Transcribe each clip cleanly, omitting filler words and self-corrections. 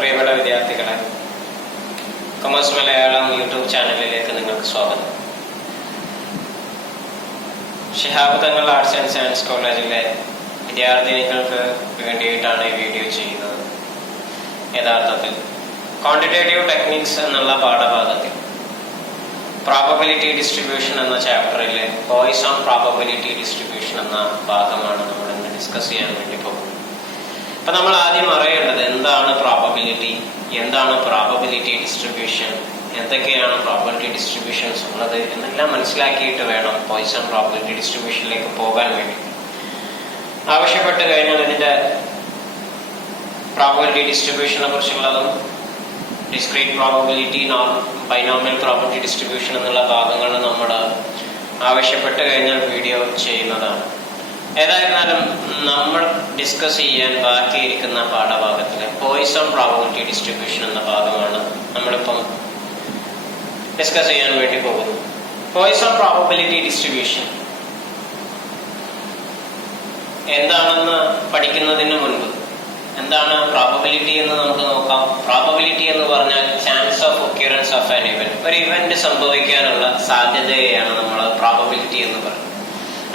പ്രിയപ്പെട്ട വിദ്യാർത്ഥികളെ, commerce Malayalam YouTube ചാനലിലേക്ക് നിങ്ങൾക്ക് സ്വാഗതം. ഷിഹാബ് ആർട്സ് ആൻഡ് സയൻസ് കോളേജിലെ വിദ്യാർത്ഥിനികൾക്ക് വേണ്ടിയിട്ടാണ് ഈ വീഡിയോ ചെയ്യുന്നത്. യഥാർത്ഥത്തിൽ ക്വാണ്ടിറ്റേറ്റീവ് ടെക്നിക്സ് എന്നുള്ള പാഠഭാഗത്തിൽ പ്രോബബിലിറ്റി ഡിസ്ട്രിബ്യൂഷൻ എന്ന ചാപ്റ്ററിലെ പോയ്സൺ പ്രോബബിലിറ്റി ഡിസ്ട്രിബ്യൂഷൻ എന്ന ഭാഗമാണ് നമ്മൾ ഇന്ന് ഡിസ്കസ് ചെയ്യാൻ വേണ്ടി പോകുന്നത്. അപ്പം നമ്മൾ ആദ്യം അറിയേണ്ടത് എന്താണ് പ്രോബബിലിറ്റി, എന്താണ് പ്രോബബിലിറ്റി ഡിസ്ട്രിബ്യൂഷൻ, എന്തൊക്കെയാണ് പ്രോബബിലിറ്റി ഡിസ്ട്രിബ്യൂഷൻസ് ഉള്ളത് എന്നെല്ലാം മനസ്സിലാക്കിയിട്ട് വേണം പോയ്സൺ പ്രോബബിലിറ്റി ഡിസ്ട്രിബ്യൂഷനിലേക്ക് പോകാൻ വേണ്ടി. ആവശ്യപ്പെട്ട് കഴിഞ്ഞാൽ ഇതിന്റെ പ്രോബബിലിറ്റി ഡിസ്ട്രിബ്യൂഷനെ കുറിച്ചുള്ളതും discrete probability, binomial probability distribution എന്നുള്ള ഭാഗങ്ങൾ നമ്മൾ ആവശ്യപ്പെട്ട് കഴിഞ്ഞാൽ വീഡിയോ ചെയ്യുന്നതാണ്. ഏതായിരുന്നാലും നമ്മൾ ഡിസ്കസ് ചെയ്യാൻ ബാക്കിയിരിക്കുന്ന പാഠഭാഗത്തിലെ പോയ്സൺ പ്രോബബിലിറ്റി ഡിസ്ട്രിബ്യൂഷൻ എന്ന ഭാഗമാണ് നമ്മളിപ്പം ഡിസ്കസ് ചെയ്യാൻ വേണ്ടി പോകുന്നത്. പോയ്സൺ പ്രോബബിലിറ്റി ഡിസ്ട്രിബ്യൂഷൻ എന്താണെന്ന് പഠിക്കുന്നതിന് മുൻപ് എന്താണ് പ്രോബബിലിറ്റി എന്ന് നമുക്ക് നോക്കാം. പ്രോബബിലിറ്റി എന്ന് പറഞ്ഞാൽ chance of occurrence of an event. ഒരു ഇവന്റ് സംഭവിക്കാനുള്ള സാധ്യതയെയാണ് നമ്മൾ പ്രോബബിലിറ്റി എന്ന് പറയുന്നത്.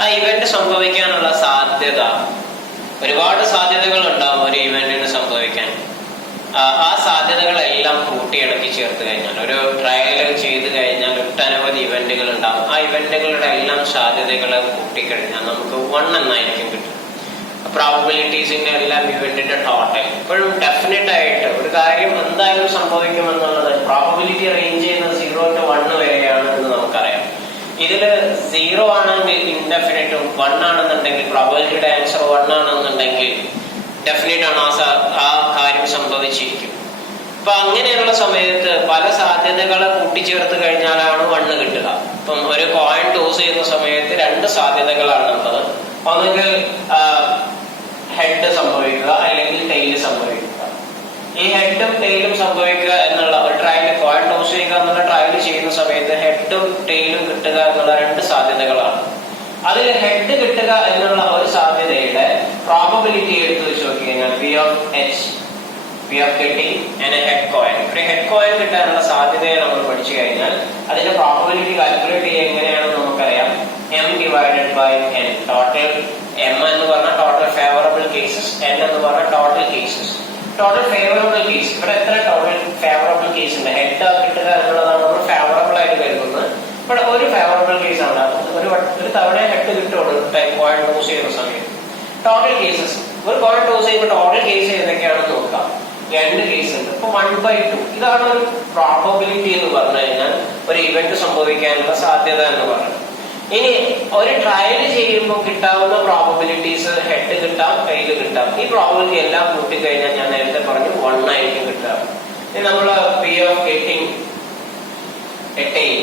ആ ഇവന്റ് സംഭവിക്കാനുള്ള സാധ്യത, ഒരുപാട് സാധ്യതകൾ ഉണ്ടാവും ഒരു ഇവന്റിന് സംഭവിക്കാൻ. ആ സാധ്യതകളെല്ലാം കൂട്ടിയിണക്കി ചേർത്ത് കഴിഞ്ഞാൽ, ഒരു ട്രയൽ ചെയ്ത് കഴിഞ്ഞാൽ ഒട്ടനവധി ഇവന്റുകൾ ഉണ്ടാവും. ആ ഇവന്റുകളുടെ എല്ലാം സാധ്യതകളെ കൂട്ടിക്കഴിഞ്ഞാൽ നമുക്ക് 1 എന്നായിരിക്കും കിട്ടും. പ്രോബബിലിറ്റീസിന്റെ എല്ലാം ഇവന്റിന്റെ ടോട്ടൽ. ഇപ്പോഴും ഡെഫിനറ്റ് ആയിട്ട് ഒരു കാര്യം എന്തായാലും സംഭവിക്കുമെന്നുള്ളത് പ്രോബബിലിറ്റി റേഞ്ച് ചെയ്യുന്നത് 0 to 1 വരെയാണ് എന്ന് നമുക്കറിയാം. ഇതില് 0 ആണെങ്കിൽ ഇൻഡെഫിനിറ്റും 1 ആണെന്നുണ്ടെങ്കിൽ പ്രോബബിലിറ്റിയുടെ ആൻസർ 1 ആണെന്നുണ്ടെങ്കിൽ ഡെഫിനറ്റ് ആണ് ആ കാര്യം സംഭവിച്ചിരിക്കും. അപ്പൊ അങ്ങനെയുള്ള സമയത്ത് പല സാധ്യതകളെ കൂട്ടിച്ചേർത്ത് കഴിഞ്ഞാലാണ് 1 കിട്ടുക. ഇപ്പം ഒരു കോയിൻ ടോസ് ചെയ്യുന്ന സമയത്ത് 2 സാധ്യതകളാണ് ഉള്ളത്. ഒന്നുകിൽ ഹെഡ് സംഭവിക്കുക, അല്ലെങ്കിൽ ടെയില് സംഭവിക്കുക. ഈ ഹെഡും ടെയിലും സംഭവിക്കുക എന്നുള്ള ഒരു ട്രയൽ, കോയിൻ ടോസ് ചെയ്യുക എന്നുള്ള ട്രയൽ ചെയ്യുന്ന സമയത്ത് ഹെഡും ടെയിലും കിട്ടുക എന്നുള്ള 2 സാധ്യതകളാണ്. അതിൽ ഹെഡ് കിട്ടുക എന്നുള്ള ഒരു സാധ്യതയുടെ പ്രോബബിലിറ്റി എടുത്ത് വെച്ച് നോക്കി കഴിഞ്ഞാൽ P of getting and a head coin. ഒരു ഹെഡ് കോയിൻ കിട്ടാനുള്ള സാധ്യതയെ നമ്മൾ പഠിച്ചു കഴിഞ്ഞാൽ അതിന്റെ പ്രോബബിലിറ്റി കാൽക്കുലേറ്റ് ചെയ്യുക എങ്ങനെയാണെന്ന് നമുക്കറിയാം. M divided by N. Total M എന്ന് പറഞ്ഞാൽ ടോട്ടൽ ഫേവറബിൾ കേസസ്, N എന്ന് പറഞ്ഞാൽ total cases. Total favourable case, ഇവിടെ എത്ര ടോട്ടൽ ഫേവറബിൾ കേസ് ഉണ്ട്? ഹെഡ് കിട്ടുക എന്നുള്ളതാണ് നമ്മൾ ഫേവറബിൾ ആയിട്ട് കരുതുന്നത്. ഇവിടെ ഒരു ഫേവറബിൾ കേസ് ആണ്, ഒരു തവണ ഹെഡ് കിട്ടുള്ളൂ കോയിൻ ടോസ് ചെയ്യുന്ന സമയത്ത്. ടോട്ടൽ കേസസ്, ഒരു കോയിൻ ടോസ് ചെയ്യുമ്പോൾ ടോട്ടൽ കേസ് ഏതൊക്കെയാണെന്ന് നോക്കാം. 2 കേസ് ഉണ്ട്. ഇപ്പൊ 1/2 ഇതാണ് ഒരു പ്രോബബിലിറ്റി എന്ന് പറഞ്ഞു കഴിഞ്ഞാൽ ഒരു ഇവന്റ് സംഭവിക്കാനുള്ള സാധ്യത എന്ന് പറയുന്നത്. ഇനി ഒരു ട്രയൽ ചെയ്യുമ്പോൾ കിട്ടാവുന്ന പ്രോബബിലിറ്റീസ് ഹെഡ് കിട്ടാം, ടെയിൽ കിട്ടാം. ഈ പ്രോബബിലിറ്റി എല്ലാം കൂട്ടിക്കഴിഞ്ഞാൽ ഞാൻ നേരത്തെ പറഞ്ഞു 1 ആയിരിക്കും കിട്ടുക. ഇനി നമ്മൾ P of getting a tail,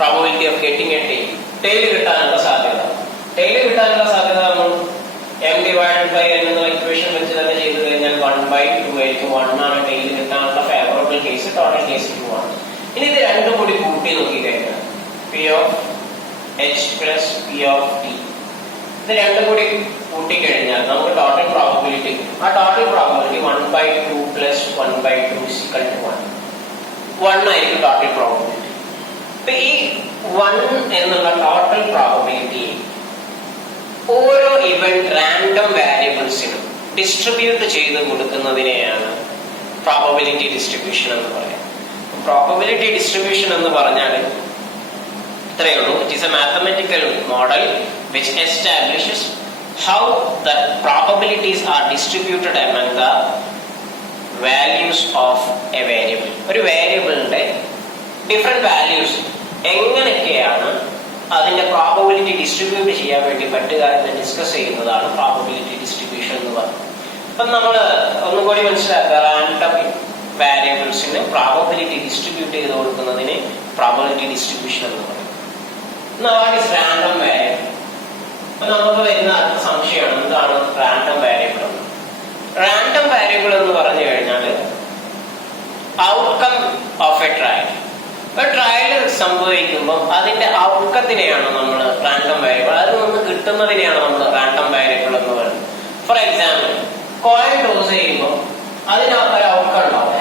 probability of getting a tail, tail കിട്ടാനുള്ള സാധ്യത. ടെയിൽ കിട്ടാനുള്ള സാധ്യത നമ്മൾ M divided by N എന്ന ഇക്വേഷൻ വെച്ച് തന്നെ ചെയ്ത് കഴിഞ്ഞാൽ 1/2 ആയിരിക്കും. 1 ആണ് ടെയിൽ കിട്ടാനുള്ള ഫേവറബിൾ കേസ്, ടോട്ടൽ കേസ് 2 ആണ്. ഇനി ഇത് രണ്ടും കൂടി കൂട്ടി നോക്കി കഴിഞ്ഞാൽ P of H plus P of T, ഇത് രണ്ടും കൂടി കൂട്ടിക്കഴിഞ്ഞാൽ നമുക്ക് ടോട്ടൽ പ്രോബബിലിറ്റി. ആ total probability 1/2 plus 1/2 is equal to 1. 1 ആയിരിക്കും ടോട്ടൽ പ്രോബബിലിറ്റി. അപ്പൊ ഈ 1 എന്നുള്ള ടോട്ടൽ പ്രോബബിലിറ്റി ഓരോ ഇവന്റ് റാൻഡം വാരിയബിൾസിനും ഡിസ്ട്രിബ്യൂട്ട് ചെയ്ത് കൊടുക്കുന്നതിനെയാണ് പ്രോബബിലിറ്റി ഡിസ്ട്രിബ്യൂഷൻ എന്ന് പറയാം. പ്രോബബിലിറ്റി ഡിസ്ട്രിബ്യൂഷൻ എന്ന് പറഞ്ഞാൽ ഇത്രയേ ഉള്ളൂ. It is A mathematical model which establishes how the probabilities R distributed among the values of A variable. ഒരു വേരിയബിളിന്റെ ഡിഫറെന്റ് വാല്യൂസ് എങ്ങനെയൊക്കെയാണ് അതിന്റെ പ്രോബബിലിറ്റി ഡിസ്ട്രിബ്യൂട്ട് ചെയ്യാൻ വേണ്ടി പറ്റുക എന്ന് ഡിസ്കസ് ചെയ്യുന്നതാണ് പ്രോബബിലിറ്റി ഡിസ്ട്രിബ്യൂഷൻ എന്ന് പറയുന്നത്. അപ്പം നമ്മൾ ഒന്നും കൂടി മനസ്സിലാക്കുക, റാൻഡം വാരിയബിൾസിന് പ്രോബബിലിറ്റി ഡിസ്ട്രിബ്യൂട്ട് ചെയ്ത് കൊടുക്കുന്നതിന് പ്രോബബിലിറ്റി ഡിസ്ട്രിബ്യൂഷൻ എന്ന് പറയും. Random variable. അപ്പൊ നമുക്ക് വരുന്ന അടുത്ത സംശയമാണ്, എന്താണ് റാൻഡം വാരിയബിൾ എന്ന്? റാൻഡം വാരിയബിൾ എന്ന് പറഞ്ഞു കഴിഞ്ഞാൽ ഔട്ട്കം ഓഫ് എ ട്രയൽ. ഒരു ട്രയൽ സംഭവിക്കുമ്പോൾ അതിന്റെ ഔട്ട്കത്തിനെയാണ് നമ്മൾ റാൻഡം വാരിയബിൾ, അതിൽ നിന്ന് കിട്ടുന്നതിനെയാണ് നമ്മൾ റാൻഡം വാരിയബിൾ എന്ന് പറയുന്നത്. ഫോർ എക്സാമ്പിൾ, കോയിൻ ടോസ് ചെയ്യുമ്പോൾ അതിന് ഒരു ഔട്ട്കം ഉണ്ടാവും.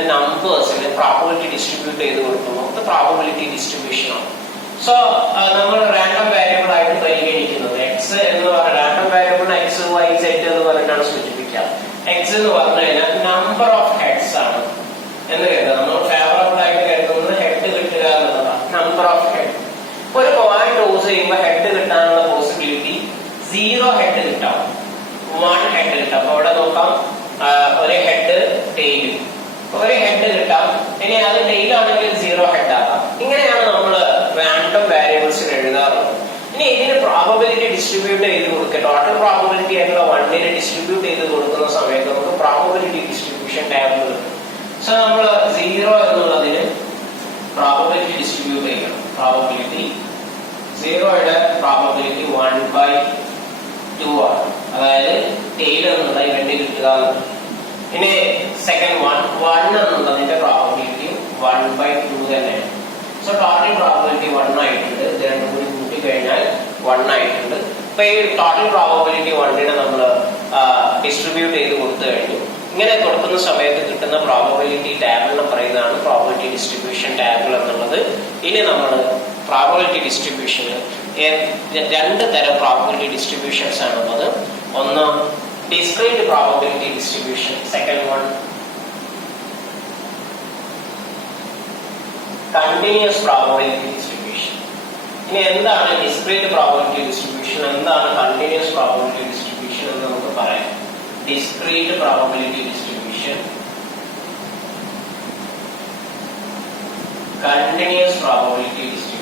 അതിന്റെ നമ്പേഴ്സിന് പ്രോബബിലിറ്റി ഡിസ്ട്രിബ്യൂട്ട് ചെയ്ത് കൊടുക്കുമ്പോൾ അത് പ്രോബബിലിറ്റി ഡിസ്ട്രിബ്യൂഷൻ ആണ്. സോ നമ്മൾ റാൻഡം വേരിയബിൾ ആയിട്ട് പരിഗണിക്കുന്നത് എക്സ് എന്ന് പറയുന്ന random variable X Y set എന്ന് പറഞ്ഞിട്ടാണ് സൂചിപ്പിക്കുക. എക്സ് എന്ന് പറഞ്ഞു കഴിഞ്ഞാൽ നമ്പർ ഓഫ് ഹെഡ്സ് ആണ് എന്ന് കരുതുക. നമ്മൾ ഫേവറബിൾ ആയിട്ട് കരുതുന്നത് ഹെഡ് കിട്ടുക എന്നുള്ളതാണ്. Number of head. ഒരു പോയിന്റ് ടോസ് ചെയ്യുമ്പോൾ ഹെഡ് കിട്ടാനുള്ള പോസിബിലിറ്റി 0 ഹെഡ് കിട്ടാം, 1 ഹെഡ് കിട്ടാം. അപ്പൊ അവിടെ നോക്കാം, ഒരു ഹെഡ് ടെയിൽ, ഒരു ഹെഡ് കിട്ടാം. ഇനി അത് ടെയിൽ ആണെങ്കിൽ 0 ഹെഡ് ആകാം. ഇങ്ങനെയാണ് നമ്മൾ റാൻഡം വേരിയബിൾസിൽ എഴുതാറുള്ളത്. ഇനി ഇതിന് പ്രോബബിലിറ്റി ഡിസ്ട്രിബ്യൂട്ട് ചെയ്ത് കൊടുക്കുക. ടോട്ടൽ പ്രോബബിലിറ്റി ആയിട്ടുള്ള 1നെ ഡിസ്ട്രിബ്യൂട്ട് ചെയ്ത് കൊടുക്കുന്ന സമയത്ത് നമുക്ക് പ്രോബബിലിറ്റി ഡിസ്ട്രിബ്യൂഷൻ ടേബിൾ കിട്ടും. സോ നമ്മൾ 0 എന്നുള്ളതിന് പ്രോബബിലിറ്റി ഡിസ്ട്രിബ്യൂട്ട് ചെയ്യണം. പ്രോബബിലിറ്റി 0യുടെ പ്രോബബിലിറ്റി 1/2 ആണ്. അതായത് ടെയിൽ എന്നുള്ള ഇവന്റ് കിട്ടുക. ഇനി സെക്കൻഡ് 1 എന്നുള്ളതിന്റെ പ്രോബബിലിറ്റി 1/2 തന്നെയാണ്. സോ ടോട്ടൽ പ്രോബബിലിറ്റി 1 ആയിട്ടുണ്ട്. ഇത് രണ്ടും കൂടി കൂട്ടി കഴിഞ്ഞാൽ 1 ആയിട്ടുണ്ട്. അപ്പൊ ഈ ടോട്ടൽ പ്രോബബിലിറ്റി 1നെ നമ്മൾ ഡിസ്ട്രിബ്യൂട്ട് ചെയ്ത് കൊടുത്തു കഴിഞ്ഞു. ഇങ്ങനെ കൊടുക്കുന്ന സമയത്ത് കിട്ടുന്ന പ്രോബബിലിറ്റി ടേബിളിനെ പറയുന്നതാണ് പ്രോബബിലിറ്റി ഡിസ്ട്രിബ്യൂഷൻ ടേബിൾ എന്നുള്ളത്. ഇനി നമ്മൾ പ്രോബബിലിറ്റി ഡിസ്ട്രിബ്യൂഷന് 2 തരം പ്രോബബിലിറ്റി ഡിസ്ട്രിബ്യൂഷൻസ് ആണുള്ളത്. ഒന്ന് discrete probability distribution, second one continuous probability distribution. ഇനി എന്താണ് ഡിസ്ക്രീറ്റ് പ്രോബബിലിറ്റി ഡിസ്ട്രിബ്യൂഷൻ, എന്താണ് കണ്ടിന്യൂസ് പ്രോബബിലിറ്റി ഡിസ്ട്രിബ്യൂഷൻ എന്ന് നമുക്ക് പറയാം. Discrete probability distribution, continuous probability distribution.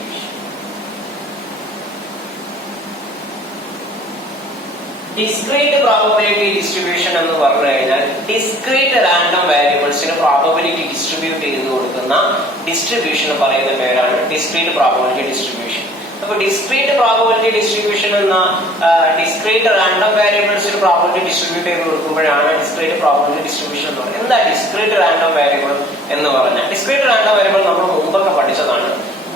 Discrete probability distribution എന്ന് പറഞ്ഞു കഴിഞ്ഞാൽ ഡിസ്ക്രീറ്റ് റാൻഡം വേരിയബിൾസിന് പ്രോബബിലിറ്റി ഡിസ്ട്രിബ്യൂട്ട് ചെയ്ത് കൊടുക്കുന്ന ഡിസ്ട്രിബ്യൂഷൻ പറയുന്ന പേരാണ് ഡിസ്ക്രീറ്റ് പ്രോബബിലിറ്റി ഡിസ്ട്രിബ്യൂഷൻ. അപ്പൊ ഡിസ്ക്രീറ്റ് പ്രോബബിലിറ്റി ഡിസ്ട്രിബ്യൂഷൻ എന്ന ഡിസ്ക്രീറ്റ് റാൻഡം വേരിയബിൾസിന് പ്രോബബിലിറ്റി ഡിസ്ട്രിബ്യൂട്ട് ചെയ്ത് കൊടുക്കുമ്പോഴാണ് ഡിസ്ക്രീറ്റ് പ്രോബബിലിറ്റി ഡിസ്ട്രിബ്യൂഷൻ എന്ന് പറയുന്നത്. എന്താ ഡിസ്ക്രീറ്റ് റാൻഡം വേരിയബിൾ എന്ന് പറഞ്ഞാൽ? ഡിസ്ക്രീറ്റ് റാൻഡം വേരിയബിൾ നമ്മൾ മുമ്പൊക്കെ പഠിച്ചതാണ്.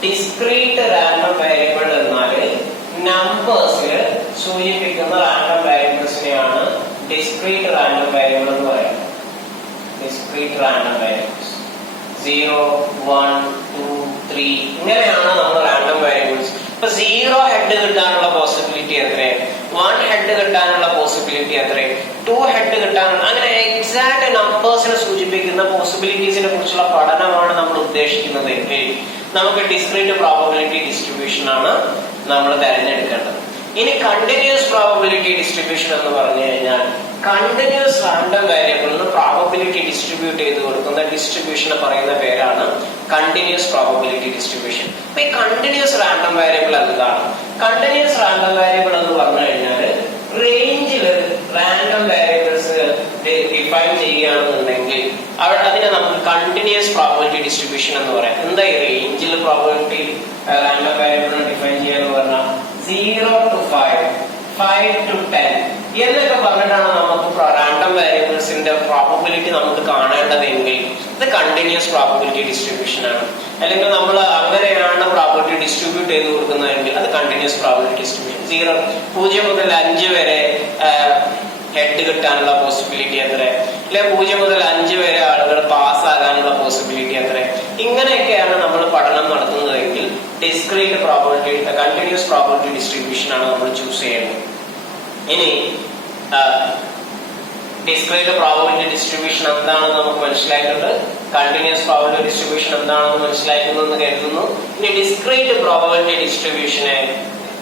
ഡിസ്ക്രീറ്റ് റാൻഡം വേരിയബിൾ എന്നാൽ നമ്പേഴ്സിൽ സൂചിപ്പിക്കുന്ന റാൻഡം വേരിയബിൾസിനെയാണ് ഡിസ്ക്രീറ്റ് റാൻഡം വേരിയബിൾ എന്ന് പറയുന്നത്. ഡിസ്ക്രീറ്റ് റാൻഡം വേരിയബിൾസ് 0, 1, 2, 3 ഇങ്ങനെയാണ് നമ്മൾ റാൻഡം വേരിയബിൾസ്. ഇപ്പൊ 0 ഹെഡ് കിട്ടാനുള്ള പോസിബിലിറ്റി എത്രയാണ്, 1 ഹെഡ് കിട്ടാനുള്ള പോസിബിലിറ്റി എത്രയാണ്, 2 ഹെഡ് കിട്ടാനുള്ള, അങ്ങനെ എക്സാക്ട് നമ്പേഴ്സിനെ സൂചിപ്പിക്കുന്ന പോസിബിലിറ്റീസിനെ കുറിച്ചുള്ള പഠനമാണ് നമ്മൾ ഉദ്ദേശിക്കുന്നത് എങ്കിൽ നമുക്ക് ഡിസ്ക്രീറ്റ് പ്രോബബിലിറ്റി ഡിസ്ട്രിബ്യൂഷൻ ആണ് നമ്മൾ തിരഞ്ഞെടുക്കേണ്ടത്. ഇനി കണ്ടിന്യൂസ് പ്രോബബിലിറ്റി ഡിസ്ട്രിബ്യൂഷൻ എന്ന് പറഞ്ഞു കഴിഞ്ഞാൽ കണ്ടിന്യൂസ് റാൻഡം വേരിയബിളിന് പ്രോബബിലിറ്റി ഡിസ്ട്രിബ്യൂട്ട് ചെയ്ത് കൊടുക്കുന്ന ഡിസ്ട്രിബ്യൂഷനെ പറയുന്ന പേരാണ് കണ്ടിന്യൂസ് പ്രോബബിലിറ്റി ഡിസ്ട്രിബ്യൂഷൻ. അപ്പൊ ഈ കണ്ടിന്യൂസ് റാൻഡം വേരിയബിൾ എന്താണ്? കണ്ടിന്യൂസ് റാൻഡം വേരിയബിൾ എന്ന് പറഞ്ഞു കഴിഞ്ഞാൽ റേഞ്ചിൽ റാൻഡം വേരിയബിൾസ് ഡിഫൈൻ ചെയ്യുകയാണെന്നുണ്ടെങ്കിൽ അതിനെ നമുക്ക് കണ്ടിന്യൂസ് പ്രോബബിലിറ്റി ഡിസ്ട്രിബ്യൂഷൻ എന്ന് പറയാം. എന്താ ഈ റേഞ്ചിൽ പ്രോബബിലിറ്റി റാൻഡം വേരിയബിളിനെ ഡിഫൈൻ ചെയ്യാന്ന് പറഞ്ഞാൽ 0 to 5, 5 to 10 എന്നൊക്കെ പറഞ്ഞിട്ടാണ് നമുക്ക് റാൻഡം വേരിയബിൾസിന്റെ പ്രോബബിലിറ്റി നമുക്ക് കാണേണ്ടതെങ്കിൽ ഇത് കണ്ടിന്യൂസ് പ്രോബബിലിറ്റി ഡിസ്ട്രിബ്യൂഷൻ ആണ്. അല്ലെങ്കിൽ നമ്മൾ അങ്ങനെയാണ് പ്രോബബിലിറ്റി ഡിസ്ട്രിബ്യൂട്ട് ചെയ്ത് കൊടുക്കുന്നതെങ്കിൽ അത് കണ്ടിന്യൂസ് പ്രോബബിലിറ്റി ഡിസ്ട്രിബ്യൂഷൻ. 0 മുതൽ 5 വരെ ഹെഡ് കിട്ടാനുള്ള പോസിബിലിറ്റി എത്ര, അല്ലെ 0 മുതൽ 5 വരെ ആളുകൾ പാസ്സാകാനുള്ള പോസിബിലിറ്റി എത്ര, ഇങ്ങനെയൊക്കെയാണ് നമ്മൾ പഠനം നടത്തുന്നതെങ്കിൽ discrete probability continuous probability distribution ആണ് നമ്മൾ ചൂസ് ചെയ്യേണ്ടത്. ഇനി ഡിസ്ക്രീറ്റ് പ്രോബബിലിറ്റി ഡിസ്ട്രിബ്യൂഷൻ എന്താണെന്ന് നമുക്ക് മനസ്സിലായിട്ടുണ്ട്. കണ്ടിന്യൂസ് പ്രോബബിലിറ്റി ഡിസ്ട്രിബ്യൂഷൻ എന്താണെന്ന് മനസ്സിലാക്കുന്നു കരുതുന്നു. ഇനി ഡിസ്ക്രീറ്റ് പ്രോബബിലിറ്റി ഡിസ്ട്രിബ്യൂഷനെ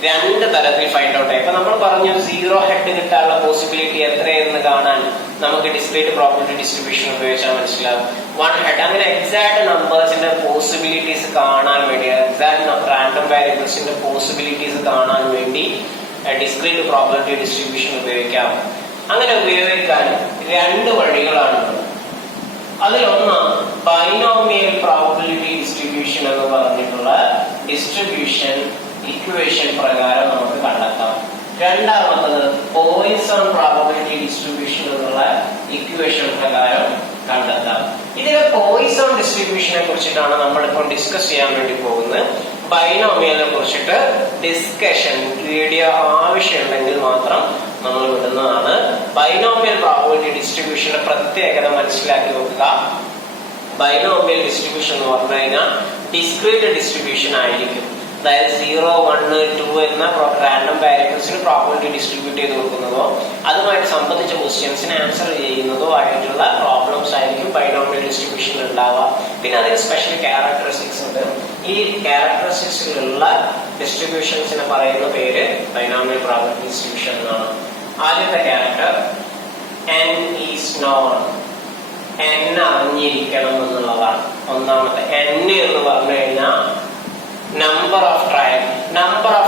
2 തരത്തിൽ ഫൈൻഡ് ഔട്ട് ആയി. ഇപ്പൊ നമ്മൾ പറഞ്ഞു 0 ഹെഡ് കിട്ടാനുള്ള പോസിബിലിറ്റി എത്രയെന്ന് കാണാൻ നമുക്ക് ഡിസ്ക്രീറ്റ് പ്രോബബിലിറ്റി ഡിസ്ട്രിബ്യൂഷൻ ഉപയോഗിച്ചാൽ മനസ്സിലാവും. 1 ഹെഡ്, അങ്ങനെ എക്സാക്ട് നമ്പേഴ്സിന്റെ പോസിബിലിറ്റീസ് കാണാൻ വേണ്ടി, എക്സാക്ട് റാൻഡം വേരിയബിൾസിന്റെ പോസിബിലിറ്റീസ് കാണാൻ വേണ്ടി ഡിസ്ക്രീറ്റ് പ്രോബബിലിറ്റി ഡിസ്ട്രിബ്യൂഷൻ ഉപയോഗിക്കാം. അങ്ങനെ ഉപയോഗിക്കാൻ 2 വഴികളാണുള്ളത്. അതിലൊന്ന് ബൈനോമിയൽ പ്രോബബിലിറ്റി ഡിസ്ട്രിബ്യൂഷൻ എന്ന് പറഞ്ഞിട്ടുള്ള ഡിസ്ട്രിബ്യൂഷൻ ഇക്വേഷൻ പ്രകാരം നമുക്ക് കണ്ടെത്താം. രണ്ടാമത്തത് പോയിസൺ പ്രോബബിലിറ്റി ഡിസ്ട്രിബ്യൂഷൻ എന്നുള്ള ഇക്വേഷൻ പ്രകാരം കണ്ടെത്താം. ഇതിലെ പോയിസൺ ഡിസ്ട്രിബ്യൂഷനെ കുറിച്ചിട്ടാണ് നമ്മളിപ്പോൾ ഡിസ്കസ് ചെയ്യാൻ വേണ്ടി പോകുന്നത്. ബൈനോമിയലിനെ കുറിച്ചിട്ട് ഡിസ്കഷൻ വീഡിയോ ആവശ്യമുണ്ടെങ്കിൽ മാത്രം നമ്മൾ വിടുന്നതാണ്. ബൈനോമിയൽ പ്രോബബിലിറ്റി ഡിസ്ട്രിബ്യൂഷന്റെ പ്രത്യേകത മനസ്സിലാക്കി വെക്കുക. ബൈനോമിയൽ ഡിസ്ട്രിബ്യൂഷൻ എന്ന് പറഞ്ഞു കഴിഞ്ഞാൽ ഡിസ്ക്രീറ്റ് ഡിസ്ട്രിബ്യൂഷൻ ആയിരിക്കും. അതായത് 0, 1, 2 എന്ന റാൻഡം വാരിയബിൾസിന് പ്രോബബിലിറ്റി ഡിസ്ട്രിബ്യൂട്ട് ചെയ്ത് കൊടുക്കുന്നതോ അതുമായിട്ട് സംബന്ധിച്ച ക്വസ്റ്റ്യൻസിന് ആൻസർ ചെയ്യുന്നതോ ആയിട്ടുള്ള പ്രോബ്ലംസ് ആയിരിക്കും ബൈനോമിയൽ ഡിസ്ട്രിബ്യൂഷൻ ഉണ്ടാവുക. പിന്നെ അതിന് സ്പെഷ്യൽ ക്യാരക്ടറിസ്റ്റിക്സ് ഉണ്ട്. ഈ ക്യാരക്ടറിസ്റ്റിക്സിലുള്ള ഡിസ്ട്രിബ്യൂഷൻസിനെ പറയുന്ന പേര് ബൈനോമിയൽ പ്രോബബിലിറ്റി ഡിസ്ട്രിബ്യൂഷൻ എന്നാണ്. ആദ്യത്തെ character n is known. n അറിഞ്ഞിരിക്കണം എന്നുള്ളതാണ് ഒന്നാമത്തെ. n എന്ന് പറഞ്ഞു കഴിഞ്ഞാൽ നമ്പർ ഓഫ്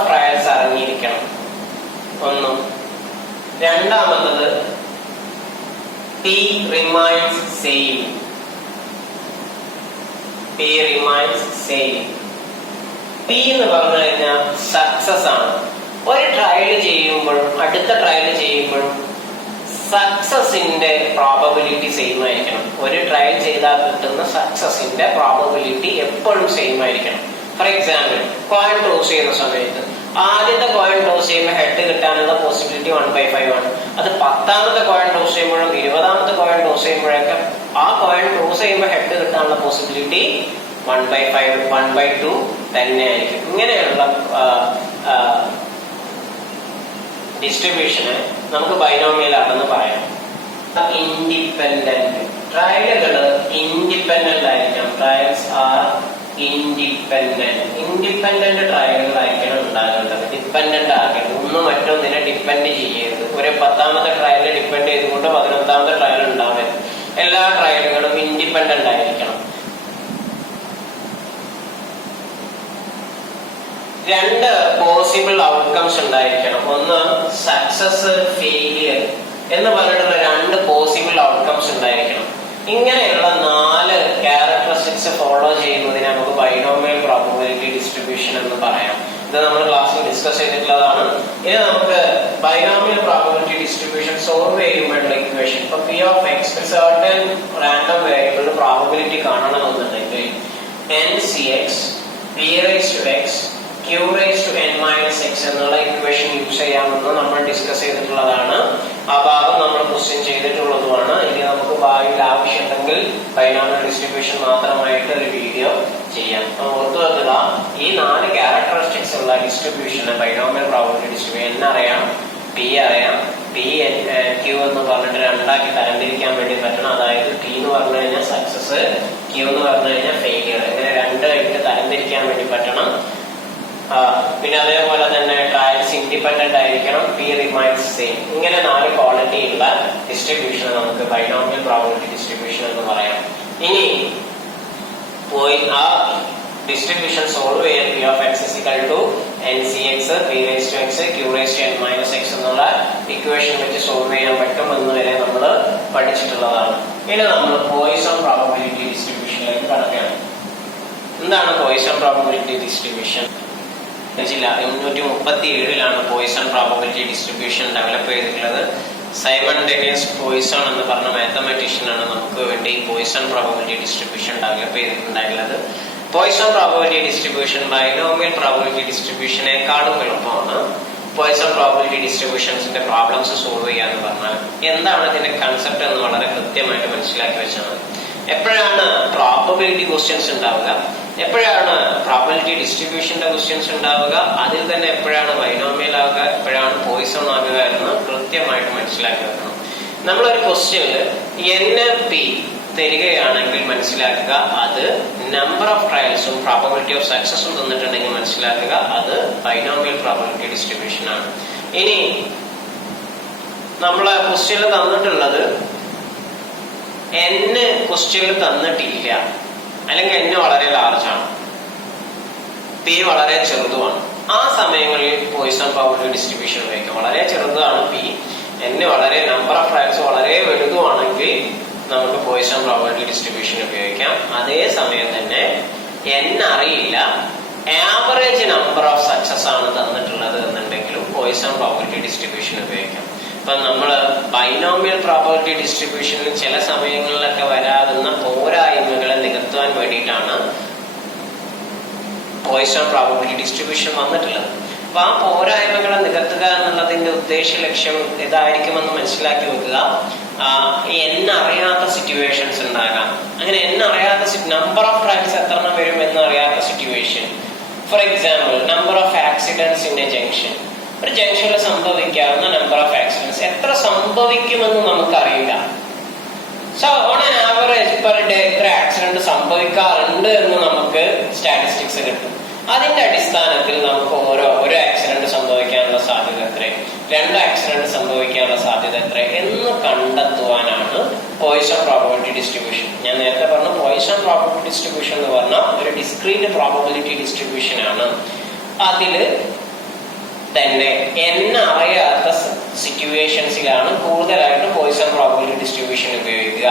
ട്രയൽസ് അറിഞ്ഞിരിക്കണം ഒന്നും. രണ്ടാമത്തത് p റിമൈൻസ് സെയിം. p എന്ന് പറഞ്ഞു കഴിഞ്ഞാൽ സക്സസ് ആണ്. ഒരു ട്രയൽ ചെയ്യുമ്പോഴും അടുത്ത ട്രയൽ ചെയ്യുമ്പോഴും സക്സസിന്റെ പ്രോബബിലിറ്റി സെയിം ആയിരിക്കണം. ഒരു ട്രയൽ ചെയ്താൽ കിട്ടുന്ന സക്സസിന്റെ പ്രോബബിലിറ്റി എപ്പോഴും സെയിം ആയിരിക്കണം. ഫോർ എക്സാമ്പിൾ, കോയിൻ ടോസ് ചെയ്യുന്ന സമയത്ത് ആദ്യത്തെ കോയിൻ ടോസ് ചെയ്യുമ്പോൾ ഹെഡ് കിട്ടാനുള്ള പോസിബിലിറ്റി 1/5 ആണ്. അത് 10ാമത്തെ കോയിൻ ടോസ് ചെയ്യുമ്പോഴും 20ാമത്തെ കോയിൻ ടോസ് ചെയ്യുമ്പോഴൊക്കെ ആ കോയിൻ ടോസ് ചെയ്യുമ്പോൾ ഹെഡ് കിട്ടാനുള്ള പോസിബിലിറ്റി 1/5, 1/2 തന്നെ ആയിരിക്കും. ഇങ്ങനെയുള്ള ഡിസ്ട്രിബ്യൂഷന് നമുക്ക് ബൈനോമിയൽ ആണെന്ന് പറയാം. ഇൻഡിപെൻഡന്റ് ട്രയലുകൾ ഇൻഡിപെൻഡന്റ് ആയിരിക്കണം. ട്രയൽസ് ആർ ഇൻഡിപെൻഡന്റ് ട്രയലുകളായിരിക്കണം ഉണ്ടാകേണ്ടത്. ഡിപ്പെൻഡന്റ് ആകരുത്. ഒന്നും മറ്റൊന്നിനെ ഡിപ്പെൻഡ് ചെയ്യരുത്. ഒരു 10ാമത്തെ ട്രയലിനെ ഡിപ്പെൻഡ് ചെയ്തുകൊണ്ട് 11ാമത്തെ ട്രയൽ ഉണ്ടാവരുത്. എല്ലാ ട്രയലുകളും ഇൻഡിപെൻഡന്റ് ആയിരിക്കണം. 2 പോസിബിൾ ഔട്ട്കംസ് ഉണ്ടായിരിക്കണം. ഒന്ന് സക്സസ്, ഫെയിലിയർ എന്ന് പറഞ്ഞിട്ടുള്ള 2 പോസിബിൾ ഔട്ട്കംസ് ഉണ്ടായിരിക്കണം. ഇങ്ങനെയുള്ള 4 ക്യാരക്ടറിസ്റ്റിക്സ് ഫോളോ ചെയ്യുന്നതിന് നമുക്ക് ബൈനോമിയൽ പ്രോബബിലിറ്റി ഡിസ്ട്രിബ്യൂഷൻ എന്ന് പറയാം. ഇത് നമ്മൾ ക്ലാസ്സിൽ ഡിസ്കസ് ചെയ്തിട്ടുള്ളതാണ്. ഇനി നമുക്ക് ബൈനോമിയൽ പ്രോബബിലിറ്റി ഡിസ്ട്രിബ്യൂഷൻ സോൾവ് ചെയ്യുമ്പോഴുള്ള ഇക്വേഷൻ, ഇപ്പൊ p of x certain random വേരിയബിളിന്റെ പ്രോബബിലിറ്റി കാണണമെന്നുണ്ടെങ്കിൽ NCx p raised to x q raised to n minus x എന്നുള്ള ഇക്വേഷൻ യൂസ് ചെയ്യാമെന്ന് നമ്മൾ ഡിസ്കസ് ചെയ്തിട്ടുള്ളതാണ്. ആ ഭാഗം നമ്മൾ ക്വസ്റ്റ്യൻ ചെയ്തിട്ടുള്ളതുമാണ്. ഇനി നമുക്ക് ഭാവിയിൽ ആവശ്യമുണ്ടെങ്കിൽ ബൈനോമിയൽ ഡിസ്ട്രിബ്യൂഷൻ മാത്രമായിട്ട് ഒരു വീഡിയോ ചെയ്യാം. ഓർത്തു വെക്കുക, ഈ 4 ക്യാരക്ടറിസ്റ്റിക്സ് ഉള്ള ഡിസ്ട്രിബ്യൂഷന് ബൈനോമിയൽ പ്രോബബിലിറ്റി ഡിസ്ട്രിബ്യൂഷൻ n അറിയാം, p അറിയാം, p q എന്ന് പറഞ്ഞിട്ട് 2ആക്കി തരംതിരിക്കാൻ വേണ്ടി പറ്റണം. അതായത് p എന്ന് പറഞ്ഞു കഴിഞ്ഞാൽ സക്സസ്, q എന്ന് പറഞ്ഞു കഴിഞ്ഞാൽ ഫെയിലിയർ. ഇങ്ങനെ 2 ആയിട്ട് തരംതിരിക്കാൻ വേണ്ടി പറ്റണം. പിന്നെ അതേപോലെ തന്നെ ട്രയൽസ് ഇൻഡിപെൻഡന്റ് ആയിരിക്കണം, p റിമൈൻസ് സെയിം. ഇങ്ങനെ 4 ക്വാളിറ്റി ഉള്ള ഡിസ്ട്രിബ്യൂഷൻ നമുക്ക് ബൈനോമിയൽ പ്രോബബിലിറ്റി ഡിസ്ട്രിബ്യൂഷൻ എന്ന് പറയാം. ഇനി ആ ഡിസ്ട്രിബ്യൂഷൻ സോൾവ് ചെയ്യാൻ p of x is equal to NCx p raised to x q raised to n minus x എന്നുള്ള ഇക്വേഷൻ വെച്ച് സോൾവ് ചെയ്യാൻ പറ്റുമെന്ന് വരെ നമ്മൾ പഠിച്ചിട്ടുള്ളതാണ്. ഇനി നമ്മൾ പോയിസൺ പ്രോബബിലിറ്റി ഡിസ്ട്രിബ്യൂഷനിലേക്ക് കടക്കുകയാണ്. എന്താണ് Poisson probability distribution? 1837 Poisson probability distribution develop ചെയ്തിട്ടുള്ളത്. സൈമൺ ഡെനിയസ് പോയിസൺ എന്ന് പറഞ്ഞ മാത്തമാറ്റീഷ്യനാണ് നമുക്ക് വേണ്ടി പോയിസൺ പ്രോബബിലിറ്റി ഡിസ്ട്രിബ്യൂഷൻ ഡെവലപ്പ് ചെയ്തിട്ടുണ്ടായിട്ടുള്ളത്. Poisson probability distribution binomial probability ഡിസ്ട്രിബ്യൂഷനേക്കാളും എളുപ്പമാണ്. പോയിസൺ പ്രോബബിലിറ്റി ഡിസ്ട്രിബ്യൂഷൻസിന്റെ പ്രോബ്ലംസ് സോൾവ് ചെയ്യാന്ന് പറഞ്ഞാൽ എന്താണ് ഇതിന്റെ കൺസെപ്റ്റ് എന്ന് വളരെ കൃത്യമായിട്ട് മനസ്സിലാക്കി വെച്ചാണ്. എപ്പോഴാണ് പ്രോബബിലിറ്റി ക്വസ്റ്റ്യൻസ് ഉണ്ടാവുക, എപ്പോഴാണ് പ്രോബബിലിറ്റി ഡിസ്ട്രിബ്യൂഷന്റെ ക്വസ്റ്റ്യൻസ് ഉണ്ടാവുക, അതിൽ തന്നെ എപ്പോഴാണ് ബൈനോമിയൽ ആവുക, എപ്പോഴാണ് പോയിസൺ ആവുക എന്ന് കൃത്യമായിട്ട് മനസ്സിലാക്കി വെക്കണം. നമ്മളൊരു ക്വസ്റ്റ്യനിൽ NP തരികയാണെങ്കിൽ മനസ്സിലാക്കുക അത് നമ്പർ ഓഫ് ട്രയൽസും പ്രോബബിലിറ്റി ഓഫ് സക്സസും തന്നിട്ടുണ്ടെങ്കിൽ മനസ്സിലാക്കുക അത് ബൈനോമിയൽ പ്രോബബിലിറ്റി ഡിസ്ട്രിബ്യൂഷൻ ആണ്. ഇനി നമ്മളെ ക്വസ്റ്റ്യനിൽ തന്നിട്ടുള്ളത് n ക്വസ്റ്റ്യനിൽ തന്നിട്ടില്ല, അല്ലെങ്കിൽ n വളരെ ലാർജാണ്, p വളരെ ചെറുതുമാണ്. ആ സമയങ്ങളിൽ പോയിസൺ പ്രോബബിലിറ്റി ഡിസ്ട്രിബ്യൂഷൻ ഉപയോഗിക്കാം. വളരെ ചെറുതാണ് p, n വളരെ നമ്പർ ഓഫ് ട്രയൽസ് വളരെ വലുതുമാണെങ്കിൽ നമുക്ക് പോയിസൺ പ്രോബബിലിറ്റി ഡിസ്ട്രിബ്യൂഷൻ ഉപയോഗിക്കാം. അതേ സമയം തന്നെ n അറിയില്ല, ആവറേജ് നമ്പർ ഓഫ് സക്സസ് ആണ് തന്നിട്ടുള്ളത് എന്നുണ്ടെങ്കിലും പോയിസൺ പ്രോബബിലിറ്റി ഡിസ്ട്രിബ്യൂഷൻ ഉപയോഗിക്കാം. ഇപ്പൊ നമ്മള് ബൈനോമിയൽ പ്രോബബിലിറ്റി ഡിസ്ട്രിബ്യൂഷനിൽ ചില സമയങ്ങളിലൊക്കെ വരാവുന്ന പോരായ്മകളെ നികത്തുവാൻ വേണ്ടിയിട്ടാണ് പോയിസൺ പ്രോബബിലിറ്റി ഡിസ്ട്രിബ്യൂഷൻ വന്നിട്ടുള്ളത്. അപ്പൊ ആ പോരായ്മകളെ നികത്തുക എന്നുള്ളതിന്റെ ഉദ്ദേശ ലക്ഷ്യം ഇതായിരിക്കുമെന്ന് മനസ്സിലാക്കി വെക്കുക. എന്നറിയാത്ത സിറ്റുവേഷൻസ് ഉണ്ടാകാം. അങ്ങനെ എന്നറിയാത്ത നമ്പർ ഓഫ് ടൈംസ് എത്രണ്ണം വരും എന്നറിയാത്ത situation. For example, number of accidents in a junction. ഒരു ജംഗ്ഷനിൽ സംഭവിക്കാവുന്ന നമ്പർ ഓഫ് ആക്സിഡൻസ് എത്ര സംഭവിക്കുമെന്ന് നമുക്കറിയില്ല. So on an average per day എത്ര ആക്സിഡന്റ് സംഭവിക്കാറുണ്ട് എന്ന് നമുക്ക് സ്റ്റാറ്റിസ്റ്റിക്സ് കിട്ടും. അതിന്റെ അടിസ്ഥാനത്തിൽ നമുക്ക് ഒരു ആക്സിഡന്റ് സംഭവിക്കാനുള്ള സാധ്യത എത്ര, 2 ആക്സിഡന്റ് സംഭവിക്കാനുള്ള സാധ്യത എത്ര എന്ന് കണ്ടെത്തുവാനാണ് പോയിസൺ പ്രോബബിലിറ്റി ഡിസ്ട്രിബ്യൂഷൻ. ഞാൻ നേരത്തെ പറഞ്ഞു, പോയിസൺ പ്രോബബിലിറ്റി ഡിസ്ട്രിബ്യൂഷൻ എന്ന് പറഞ്ഞാൽ ഒരു ഡിസ്ക്രീറ്റ് പ്രോബബിലിറ്റി ഡിസ്ട്രിബ്യൂഷൻ ആണ്. അതില് തന്നെ എന്നറിയാത്ത സിറ്റുവേഷൻസിലാണ് കൂടുതലായിട്ട് പോയിസൺ പ്രോബബിലിറ്റി ഡിസ്ട്രിബ്യൂഷൻ ഉപയോഗിക്കുക.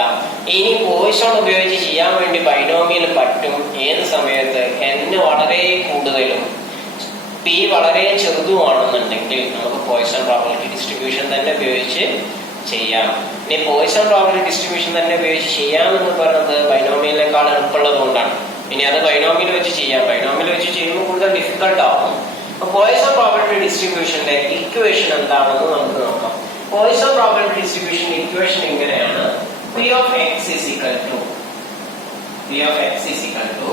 ഇനി പോയിസൺ ഉപയോഗിച്ച് ചെയ്യാൻ വേണ്ടി ബൈനോമിയൽ പറ്റും ഏത് സമയത്ത് n വളരെ കൂടുതലും p വളരെ ചെറുതുമാണെന്നുണ്ടെങ്കിൽ നമുക്ക് പോയിസൺ പ്രോബബിലിറ്റി ഡിസ്ട്രിബ്യൂഷൻ തന്നെ ഉപയോഗിച്ച് ചെയ്യാം. ഇനി പോയിസൺ പ്രോബബിലിറ്റി ഡിസ്ട്രിബ്യൂഷൻ തന്നെ ഉപയോഗിച്ച് ചെയ്യാമെന്ന് പറയുന്നത് ബൈനോമിയലിനേക്കാൾ എളുപ്പമുള്ളത് കൊണ്ടാണ്. ഇനി അത് ബൈനോമിയൽ വെച്ച് ചെയ്യാം. ബൈനോമിയൽ വെച്ച് ചെയ്യുമ്പോൾ കൂടുതൽ ഡിഫിക്കൽട്ട് ആവും. പോയിസൺ പ്രോബബിലിറ്റി ഡിസ്ട്രിബ്യൂഷന്റെ ഇക്വേഷൻ എന്താണെന്ന് നമുക്ക് നോക്കാം. പോയിസൺ പ്രോബബിലിറ്റി ഡിസ്ട്രിബ്യൂഷന്റെ ഇക്വേഷൻ ഇങ്ങനെയാണ്: P of x is equal to P of x is equal to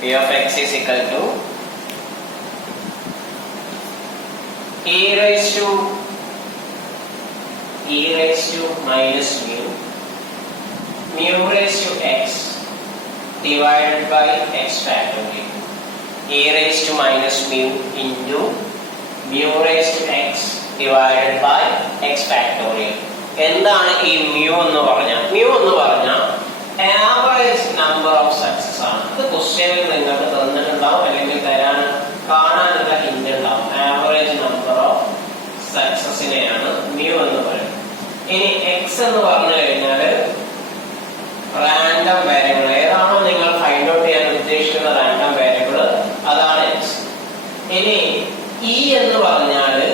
P of x is equal to e raised to minus mu raised to x divided by x factorial. E raised to minus mu into mu raised to x divided by x factorial. എന്താണ് ഈ mu എന്ന് പറഞ്ഞാൽ? mu എന്ന് പറഞ്ഞാൽ average number of success ആണ്. ഇത് ക്വസ്റ്റ്യനിൽ നിങ്ങൾക്ക് തന്നിട്ടുണ്ടാവും, അല്ലെങ്കിൽ കാണാനുള്ള ഹിന്റ് ഉണ്ടാവും. ആവറേജ് നമ്പർ ഓഫ് സക്സസിനെയാണ് mu എന്ന് പറയുന്നത്. ഇനി x എന്ന് പറഞ്ഞു കഴിഞ്ഞാല് റാൻഡം വേരിയബിൾ. ഏതാണോ നിങ്ങൾ ഫൈൻഡ് ഔട്ട് ചെയ്യാൻ ഉദ്ദേശിക്കുന്ന റാൻഡം വേരിയബിൾ, അതാണ് x. ഇനി e എന്ന് പറഞ്ഞാല്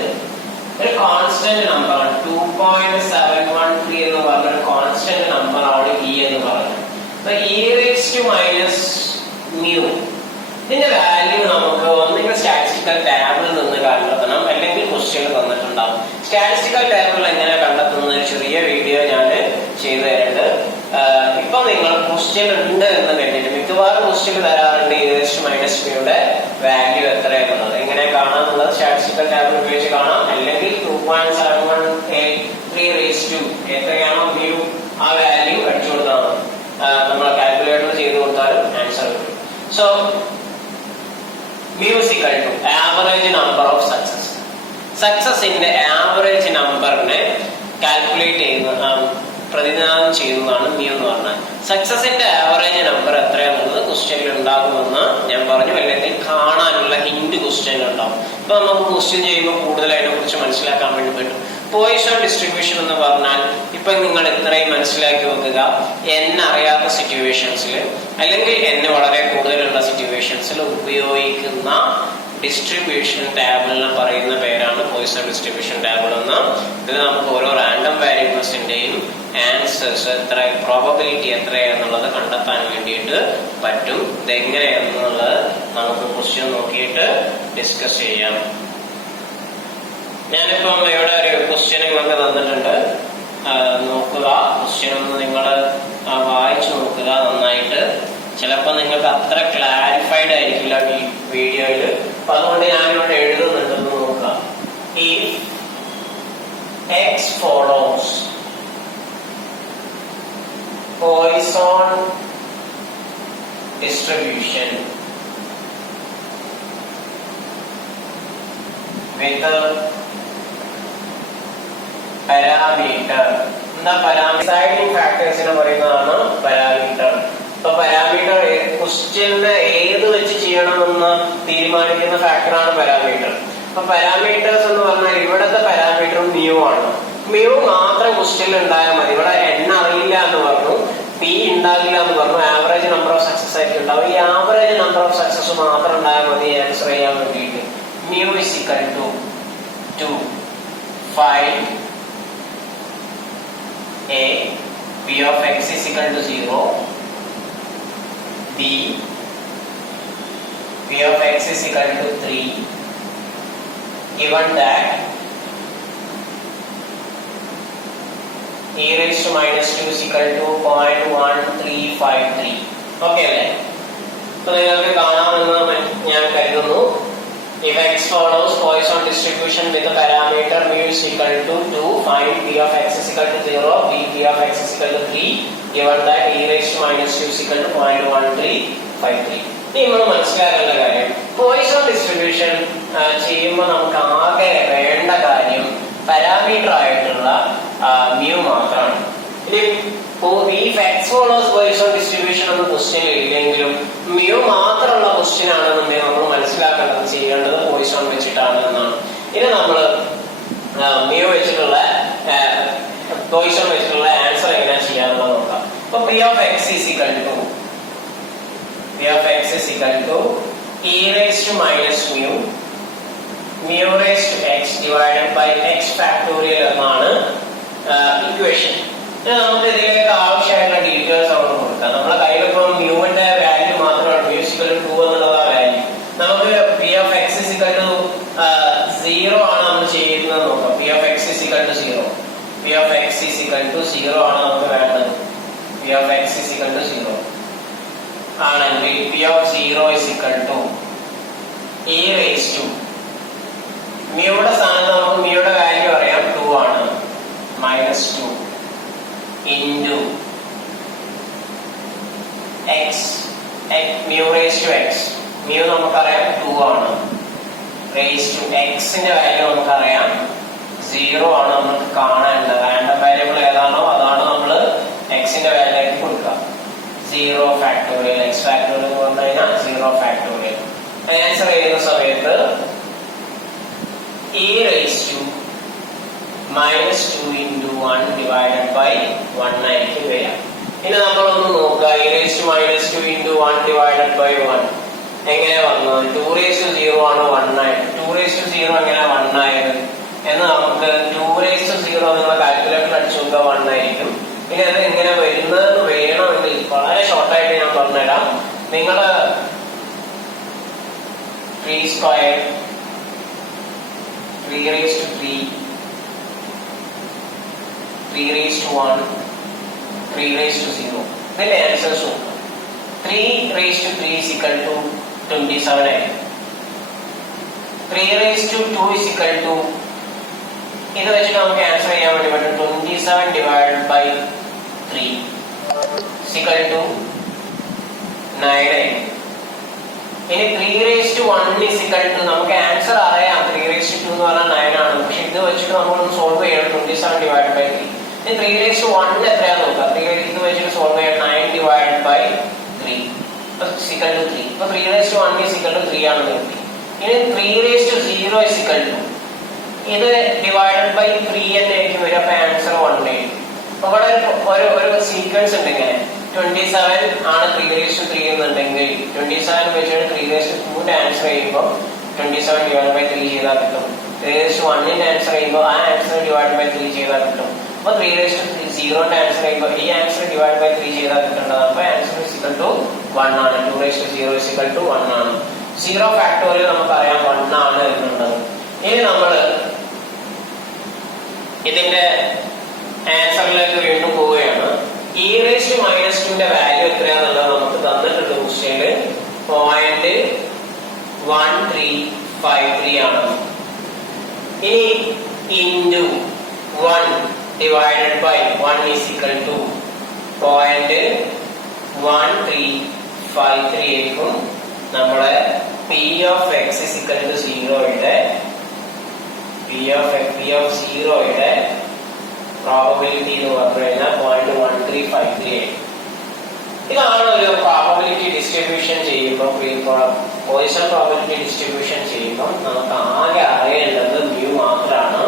ഒരു കോൺസ്റ്റന്റ് നമ്പർ ആണ്. 2.713 എന്ന് പറഞ്ഞൊരു കോൺസ്റ്റന്റ് നമ്പർ ആണ് e എന്ന് പറയുന്നത്. അപ്പൊ e raised to minus mu, ഇതിന്റെ വാല്യൂ നമുക്ക് ഒന്നുകിൽ സ്റ്റാറ്റിസ്റ്റിക്കൽ ടേബിളിൽ നിന്ന് കണ്ടെത്തണം, അല്ലെങ്കിൽ ക്വസ്റ്റ്യനിൽ തന്നിട്ടുണ്ടാവും. സ്റ്റാറ്റിസ്റ്റിക്കൽ ടേബിളിൽ എങ്ങനെ കണ്ടെത്തുന്ന ഒരു ചെറിയ വീഡിയോ ഞാൻ ചെയ്തു തരുന്നുണ്ട്. ഇപ്പൊ നിങ്ങൾ ക്വസ്റ്റ്യൻ ഉണ്ട് എന്ന് കരുതിയിട്ട് മിക്കവാറും ക്വസ്റ്റ്യൻ തരാറുണ്ട് e raised to minus mu യുടെ വാല്യൂ എത്രയാണെന്നുള്ളത്. എങ്ങനെ കാണാന്നുള്ളത് സ്റ്റാറ്റിസ്റ്റിക്കൽ ടേബിൾ ഉപയോഗിച്ച് കാണാം, അല്ലെങ്കിൽ 2.713 raised to എത്രയാണോ mu ആ വാല്യൂ അടിച്ചു കൊടുത്താൽ നമ്മൾ കാൽക്കുലേറ്റർ ചെയ്ത് കൊടുത്താലും ആൻസർ കിട്ടും. So mu is equal to average number of success. സക്സസിന്റെ ആവറേജ് നമ്പറിനെ കാൽക്കുലേറ്റ് ചെയ്യുന്ന പ്രതിനിധാനം ചെയ്യുന്നതാണ് mu എന്ന് പറഞ്ഞാൽ. സക്സസിന്റെ ആവറേജ് നമ്പർ എത്രയാണെന്നുള്ളത് ക്വസ്റ്റ്യനിൽ ഉണ്ടാകുമെന്ന് ഞാൻ പറഞ്ഞു, അല്ലെങ്കിൽ കാണാനുള്ള ഹിന്റ് ക്വസ്റ്റ്യനിൽ ഉണ്ടാവും. ഇപ്പൊ നമുക്ക് ക്വസ്റ്റ്യൻ ചെയ്യുമ്പോൾ കൂടുതൽ അതിനെ കുറിച്ച് മനസ്സിലാക്കാൻ വേണ്ടി പറ്റും. പോയിസൺ ഡിസ്ട്രിബ്യൂഷൻ എന്ന് പറഞ്ഞാൽ ഇപ്പൊ നിങ്ങൾ ഇത്രയും മനസ്സിലാക്കി വെക്കുക, എന്നറിയാത്ത സിറ്റുവേഷൻസിൽ അല്ലെങ്കിൽ എന്നെ വളരെ കൂടുതലുള്ള സിറ്റുവേഷൻസിൽ ഉപയോഗിക്കുന്ന ഡിസ്ട്രിബ്യൂഷൻ ടേബിളിനെ പറയുന്ന പേരാണ് പോയിസൺ ഡിസ്ട്രിബ്യൂഷൻ ടേബിൾ എന്ന്. ഇത് നമുക്ക് ഓരോ റാൻഡം വാരിയബിൾസിന്റെയും ആൻസേഴ്സ് എത്ര, പ്രോബബിലിറ്റി എത്രയാന്നുള്ളത് കണ്ടെത്താൻ വേണ്ടിയിട്ട് പറ്റും. ഇതെങ്ങനെയാണെന്നുള്ളത് നമുക്ക് ക്വസ്റ്റ്യൻ നോക്കിയിട്ട് ഡിസ്കസ് ചെയ്യാം. ഞാനിപ്പം ഇവിടെ ഒരു ക്വസ്റ്റ്യൻ നിങ്ങൾക്ക് തന്നിട്ടുണ്ട്, നോക്കുക. ക്വസ്റ്റ്യൻ ഒന്ന് നിങ്ങൾ വായിച്ചു നോക്കുക നന്നായിട്ട്. ചിലപ്പോൾ നിങ്ങൾക്ക് അത്ര ക്ലാരിഫൈഡ് ആയിരിക്കില്ല ഈ വീഡിയോയിൽ, അപ്പൊ അതുകൊണ്ട് ഞാനിവിടെ എഴുതുന്നുണ്ടെന്ന് നോക്കുക. If x follows Poisson distribution with a parameter, എന്താ ഡിസൈഡിങ് ഫാക്ടേഴ്സിനെ പറയുന്നതാണ് പാരാമീറ്റർ. ഇപ്പൊ പാരാമീറ്റർ ക്വസ്റ്റ്യനെ ഏത് വെച്ച് ചെയ്യണമെന്ന് തീരുമാനിക്കുന്ന ഫാക്ടറാണ് പാരാമീറ്റർ. അപ്പൊ പാരാമീറ്റേഴ്സ് എന്ന് പറഞ്ഞാൽ ഇവിടത്തെ പാരാമീറ്റർ mu ആണ്. mu മാത്രം ക്വസ്റ്റ്യനിൽ ഉണ്ടായാൽ മതി. ഇവിടെ n അറിയില്ല എന്ന് പറഞ്ഞു, p ഉണ്ടാകില്ല എന്ന് പറഞ്ഞു, ആവറേജ് നമ്പർ ഓഫ് സക്സസ് ആയിരിക്കും ഉണ്ടാവും. ഈ ആവറേജ് നമ്പർ ഓഫ് സക്സസ് മാത്രം ഉണ്ടായാൽ മതി ആൻസർ ചെയ്യാൻ വേണ്ടിയിട്ട്. mu is equal to 5 a p of x is equal to 0 B P of x is equal to 3, given that e raised to minus 2 is equal to 0.1353. Okay അല്ലേ? അപ്പോൾ നിങ്ങൾക്ക് കാണാമെന്ന് ഞാൻ കരുതുന്നു. If x follows Poisson distribution with the parameter mu is equal to 2, find P of x is equal to 0, P of x is equal to 3, given that e raised to minus 2 is equal to 0.1353. ഇനി നമ്മൾ മനസ്സിലാക്കേണ്ട കാര്യം, Poisson distribution ചെയ്യുമ്പോൾ നമുക്ക് ആകെ വേണ്ട കാര്യം parameter ആയിട്ടുള്ള മ്യൂ മാത്രമാണ്. ഇനി if x follows Poisson distribution എന്ന ക്വസ്റ്റ്യൻ ഇല്ലെങ്കിലും മ്യൂ മാത്രമുള്ള ക്വസ്റ്റ്യൻ ആണെന്നുണ്ടെങ്കിൽ നമ്മൾ മനസ്സിലാക്കേണ്ടത് ചെയ്യേണ്ടത് പോയിസൺ വെച്ചിട്ടാണ് എന്നാണ്. ഇനി നമ്മൾ മ്യൂ വെച്ചിട്ടുള്ള പോയിസൺ വെച്ചിട്ടുള്ള ആൻസർ എങ്ങനെ ചെയ്യാമെന്ന് നോക്കാം. അപ്പൊ P of x is equal to e raised to minus mu raised to x divided by x factorial എന്നാണ് ഇക്വേഷൻ. നമുക്ക് ഇതിലേക്ക് ആവശ്യമായിട്ടുള്ള ഡീറ്റെയിൽസ് നമുക്ക് കൊടുക്കാം. നമ്മുടെ കയ്യിലിപ്പോൾ മ്യൂവിന്റെ വാല്യൂ മാത്രമാണ്, mu is equal to 2 എന്നുള്ളത് വാല്യൂ. നമുക്ക് P of x is equal to 0 ആണ് നമ്മൾ ചെയ്യുന്നത് നോക്കാം. P of x is equal to 0 ആണ് നമുക്ക് വേണ്ടത്. P of x is equal to 0 ആണെങ്കിൽ P of 0 is equal to e raised to മ്യൂയുടെ സ്ഥാനത്ത് നമുക്ക് മ്യൂയുടെ വാല്യൂ അറിയാം 2 ആണ്, minus 2 into x mu raised to x, mu നമുക്കറിയാം 2 ആണ്, raised to x ന്റെ വാല്യൂ നമുക്കറിയാം 0 ആണ്. നമുക്ക് കാണേണ്ടത് റാൻഡം വേരിയബിൾ ഏതാണോ അതാണ് നമ്മൾ x ന്റെ വാല്യൂ ആയിട്ട് കൊടുക്കുക. 0 ഫാക്ടോറിയൽ, x ഫാക്ടോറിയൽ എന്ന് പറഞ്ഞു കഴിഞ്ഞാൽ 0 ഫാക്ടോറിയൽ. ആൻസർ ചെയ്യുന്ന സമയത്ത് e raised to minus 2 into 1 divided by 1 ആയിരിക്കും വരിക. ഇനി നമ്മളൊന്ന് നോക്കുക, e raised to minus 2 into 1 divided by 1 എങ്ങനെ വന്നത്? 2 raised to 0 ആണ് 1 ആയത്. 2 raised to 0 എങ്ങനെ 1 ആയത് എന്ന് നമുക്ക് 2 raised to 0 നിങ്ങൾ കാൽക്കുലേറ്റർ അടിച്ചു നോക്കുക, 1 ആയിരിക്കും. ഇനി അത് എങ്ങനെ വരുന്നതെന്ന് വേണമെങ്കിൽ വളരെ ഷോർട്ടായിട്ട് ഞാൻ പറഞ്ഞുതരാം. നിങ്ങൾ 3 square 3 raised to 3 3 raised to 1 3 raised to 0 ഇതിന്റെ ആൻസേഴ്സ് നോക്കാം. 3 raised to 3 is equal to 27 ആയിരിക്കും. 3 raised to 2 is equal to ഇത് വെച്ചിട്ട് നമുക്ക് ആൻസർ ചെയ്യാൻ വേണ്ടി പറ്റും 27 divided by 3 is equal to 9 ആയിരിക്കും. ഇനി 3 raised to 1 is equal to നമുക്ക് ആൻസർ അറിയാം 3 raised to 2 എന്ന് പറഞ്ഞാൽ 9 ആണ്. പക്ഷെ ഇത് വെച്ചിട്ട് നമ്മളൊന്ന് സോൾവ് ചെയ്യണം 27 divided by 3. ഇനി 3 raised to 1 എത്രയാന്ന് നോക്കാം. 3 ഇത് വെച്ചിട്ട് സോൾവ് ചെയ്യാം 9 divided by 3 is equal to 3. അപ്പോൾ 3 raised to 1 is equal to 3 ആണെന്ന് കിട്ടി. ഇനി 3 raised to 0 is equal to ഇത് ഡിവൈഡഡ് ബൈ 3 എന്നായിരിക്കും വരിക. അപ്പോൾ ആൻസർ 1 ആയിരിക്കും. അവിടെ ഒരു സീക്വൻസ് ഉണ്ട് ഇങ്ങനെ 27 ആണ് 3 raised to 3 എന്നുണ്ടെങ്കിൽ 27 വെച്ചിട്ട് 3 raised to 2 ന്റെ ആൻസർ ചെയ്യുമ്പോൾ 27 divided by 3 ചെയ്താൽ കിട്ടും. 3 raised to 1 ന്റെ ആൻസർ ചെയ്യുമ്പോൾ ആ ആൻസർ divided by 3 ചെയ്താൽ കിട്ടും. അപ്പോൾ 3 raised to 0 ന്റെ ആൻസർ ചെയ്യുമ്പോൾ ഈ ആൻസർ divided by 3 ചെയ്താൽ കിട്ടേണ്ടത്. അപ്പോൾ ആൻസർ is equal to 1 ആണ്. 2 raised to 0 is equal to 1 ആണ്. 0 ഫാക്ടോറിയൽ നമുക്കറിയാം 1 ആണ് എന്നുള്ളത്. ഇനി നമ്മൾ ഇതിന്റെ ആൻസറിലേക്ക് വീണ്ടും പോവുകയാണ്. e raised to minus 2 ന്റെ വാല്യൂ എത്രയാണെന്നുള്ളത് നമുക്ക് തന്നിട്ടുണ്ട് ക്വസ്റ്റ്യനിൽ 0.1353 ആണ്. ഇനി into 1 divided by 1 is equal to 0.1353 ആയിരിക്കും. നമ്മളെ P of x is equal to 0 യുടെ P of 0 യുടെ പ്രോബബിലിറ്റി എന്ന് പറഞ്ഞു കഴിഞ്ഞാൽ 0.1353 ആയിരിക്കും. ഇതാണ് ഒരു പ്രോബബിലിറ്റി ഡിസ്ട്രിബ്യൂഷൻ ചെയ്യുമ്പോൾ പോയിസൺ പ്രോബബിലിറ്റി ഡിസ്ട്രിബ്യൂഷൻ ചെയ്യുമ്പോൾ നമുക്ക് ആകെ അറിയേണ്ടത് മ്യൂ മാത്രമാണ്.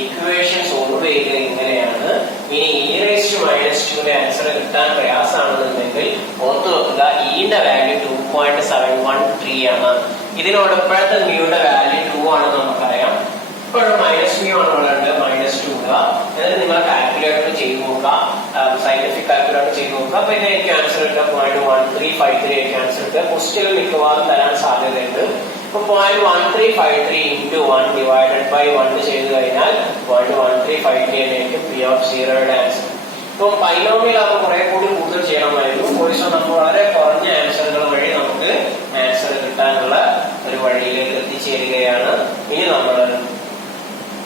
ഇക്വേഷൻ സോൾവ് ചെയ്യുക ഇങ്ങനെയാണ്. ഇനി e raised to minus 2 ന്റെ ആൻസർ കിട്ടാൻ പ്രയാസമാണെന്നുണ്ടെങ്കിൽ ഓർത്ത് വെക്കുക ഇന്റെ വാല്യൂ 2.713 ആണ്. ഇതിനോട് ഇപ്പോഴത്തെ മ്യൂയുടെ വാല്യൂ 2 ആണെന്ന് നമുക്കറിയാം. ഇപ്പോൾ -μ ആണുള്ളത്, -2 ഇടുക. എന്നിട്ട് നിങ്ങൾ കാൽക്കുലേറ്റർ ചെയ്ത് നോക്കുക, സയന്റിഫിക് കാൽക്കുലേറ്റർ ചെയ്ത് നോക്കുക. അപ്പൊ ഇതിലേക്ക് ആൻസർ കിട്ടുക 0.1353 ആയിരിക്കും ആൻസർ കിട്ടുക. ക്വസ്റ്റ്യൻ മിക്കവാറും തരാൻ സാധ്യതയുണ്ട്. ഇപ്പൊ 0.1353 into 1 divided by 1 ചെയ്ത് കഴിഞ്ഞാൽ 0.1353 ആയിരിക്കും P of 0 യുടെ ആൻസർ. ഇപ്പം ബൈനോമിയൽ ആകുമ്പോൾ കുറെ കൂടി കൂടുതൽ ചെയ്യണമായിരുന്നു. പോയിസൺ നമ്മൾ വളരെ കുറഞ്ഞ